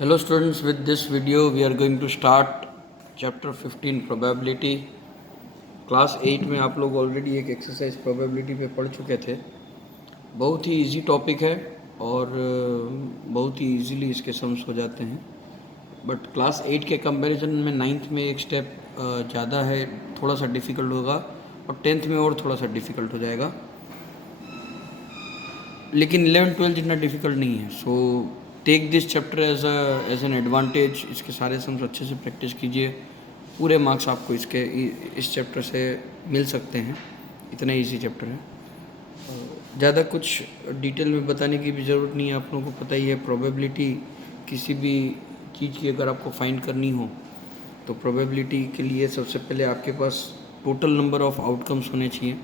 Hello students, with this video we are going to start chapter 15 probability. Class 8 में आप लोग already एक exercise probability पे पढ़ चुके थे। बहुत ही इजी टॉपिक है और बहुत ही इजीली इसके सम्स हो जाते हैं, बट क्लास 8 के कंपैरिजन में 9th में एक स्टेप ज़्यादा है, थोड़ा सा डिफ़िकल्ट होगा और 10th में और थोड़ा सा डिफ़िकल्ट हो जाएगा, लेकिन 11-12 जितना डिफ़िकल्ट नहीं है। So take this chapter as an advantage. इसके सारे सम्स अच्छे से प्रैक्टिस कीजिए, पूरे मार्क्स आपको इस चैप्टर से मिल सकते हैं, इतना इजी चैप्टर है। ज़्यादा कुछ डिटेल में बताने की भी ज़रूरत नहीं है, आप लोगों को पता ही है। प्रोबेबिलिटी किसी भी चीज़ की अगर आपको फाइंड करनी हो तो प्रोबेबिलिटी के लिए सबसे पहले आपके पास टोटल नंबर ऑफ आउटकम्स होने चाहिए।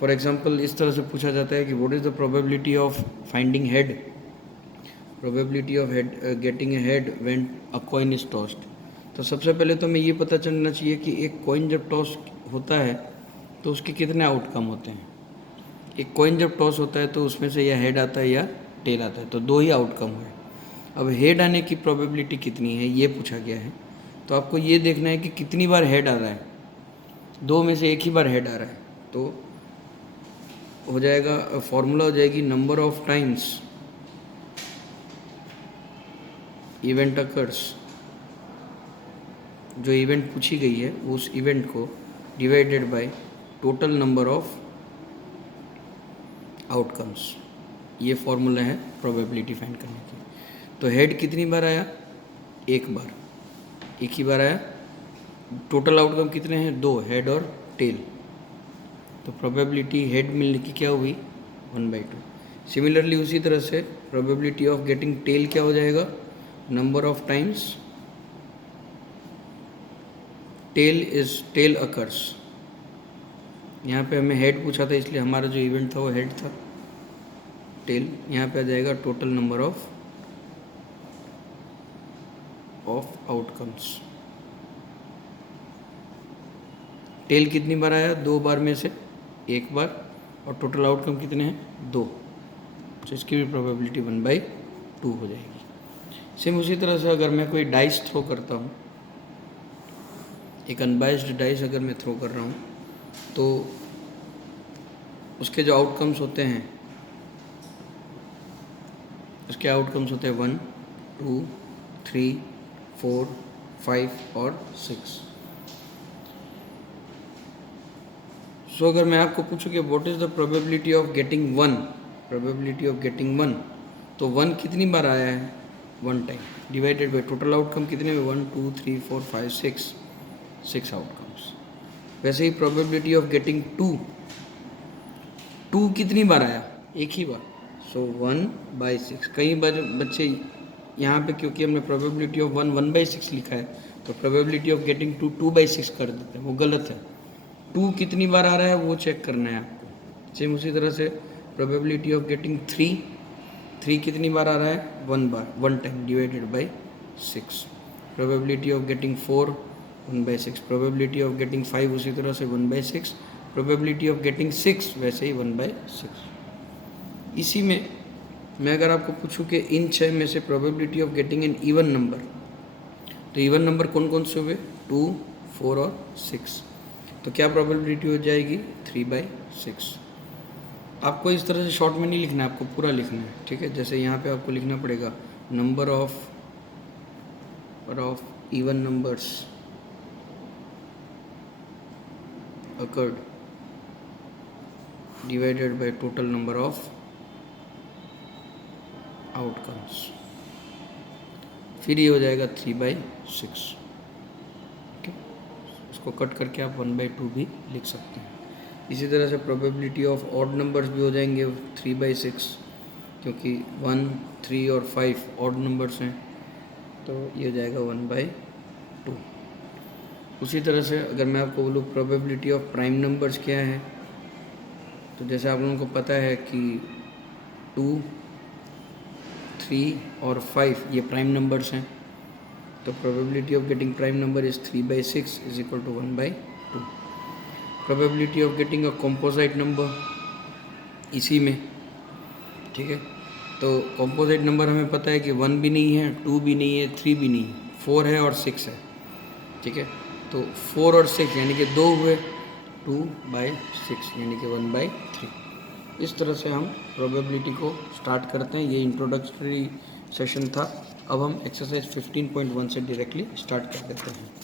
फॉर एग्जांपल इस तरह से पूछा जाता है कि what is the probability of finding head, probability of head getting a head when a coin is tossed. तो सबसे पहले तो हमें ये पता चलना चाहिए कि एक कॉइन जब टॉस होता है तो उसके कितने आउटकम होते हैं। एक कॉइन जब टॉस होता है तो उसमें से या हेड आता है या टेल आता है, तो दो ही आउटकम है। अब हेड आने की प्रोबेबिलिटी कितनी है ये पूछा गया है, तो आपको ये देखना है कि कितनी बार हेड आ रहा है। दो में से एक ही बार हेड आ रहा है, तो हो जाएगा, फॉर्मूला हो जाएगी number of times event occurs. जो इवेंट पूछी गई है उस इवेंट को divided by total number of outcomes, ये फॉर्मूला है प्रोबेबिलिटी फाइंड करने की। तो हेड कितनी बार आया? एक बार, एक ही बार आया। टोटल आउटकम कितने हैं? दो, हेड और टेल। तो प्रोबेबिलिटी हेड मिलने की क्या हुई? 1/2। सिमिलरली उसी तरह से प्रोबेबिलिटी ऑफ गेटिंग टेल क्या हो जाएगा? Number of times tail occurs. यहाँ पे हमें हेड पूछा था इसलिए हमारा जो इवेंट था वो हेड था। टेल यहाँ पे आ जाएगा total number of outcomes. Tail कितनी बार आया? दो बार में से एक बार, और टोटल आउटकम कितने हैं? दो। तो इसकी भी प्रोबेबिलिटी 1/2 हो जाएगी। सेम उसी तरह से अगर मैं कोई डाइस थ्रो करता हूँ, एक अनबाइस्ड डाइस अगर मैं थ्रो कर रहा हूँ, तो उसके जो आउटकम्स होते हैं, उसके आउटकम्स होते हैं 1, 2, 3, 4, 5 और 6। सो अगर मैं आपको पूछूं कि what is the probability of getting 1, probability of getting 1, तो 1 कितनी बार आया है? 1 time, divided by total outcome कितने में? 1, 2, 3, 4, 5, 6 आउटकम्स। वैसे ही प्रोबेबिलिटी ऑफ गेटिंग 2 कितनी बार आया? एक ही बार। सो 1/6। कई बार बच्चे यहाँ पे, क्योंकि हमने प्रोबेबिलिटी ऑफ 1/6 लिखा है, तो प्रोबेबिलिटी ऑफ गेटिंग 2/6 कर देते हैं, वो गलत है। 2 कितनी बार आ रहा है वो चेक करना है आपको। सेम उसी तरह से प्रोबेबिलिटी ऑफ गेटिंग 3 कितनी बार आ रहा है? 1 बार, 1 time, divided by 6। Probability of getting 4 1/6। Probability of getting 5 उसी तरह से 1/6। प्रोबेबिलिटी ऑफ गेटिंग 6 वैसे ही 1/6। इसी में मैं अगर आपको पूछूं कि इन 6 में से probability of getting an even number, तो इवन नंबर कौन कौन से हुए? 2, 4 और 6। तो क्या प्रोबेबिलिटी हो जाएगी? 3/6। आपको इस तरह से शॉर्ट में नहीं लिखना है, आपको पूरा लिखना है, ठीक है। जैसे यहाँ पे आपको लिखना पड़ेगा number of even numbers occurred divided by total number of outcomes, फिर ये हो जाएगा 3/6। ओके, इसको कट करके आप 1/2 भी लिख सकते हैं। इसी तरह से प्रोबेबिलिटी ऑफ ऑड नंबर्स भी हो जाएंगे 3/6, क्योंकि 1, 3 और 5 ऑड नंबर्स हैं, तो ये हो जाएगा 1/2। उसी तरह से अगर मैं आपको बोलूँ प्रोबेबिलिटी ऑफ प्राइम नंबर्स क्या है, तो जैसे आप लोगों को पता है कि 2, 3 और 5 ये प्राइम नंबर्स हैं, तो probability of getting prime number is 3/6 is equal to 1/2। Probability of getting a composite number इसी में, ठीक है। तो कॉम्पोजिट नंबर हमें पता है कि 1 भी नहीं है, 2 भी नहीं है, 3 भी नहीं है, 4 है और 6 है। ठीक है, तो 4 और 6 यानी कि 2 हुए, 2/6 यानी कि 1/3। इस तरह से हम प्रोबेबिलिटी को स्टार्ट करते हैं। ये इंट्रोडक्टरी सेशन था। अब हम एक्सरसाइज 15.1 से डायरेक्टली स्टार्ट कर देते हैं।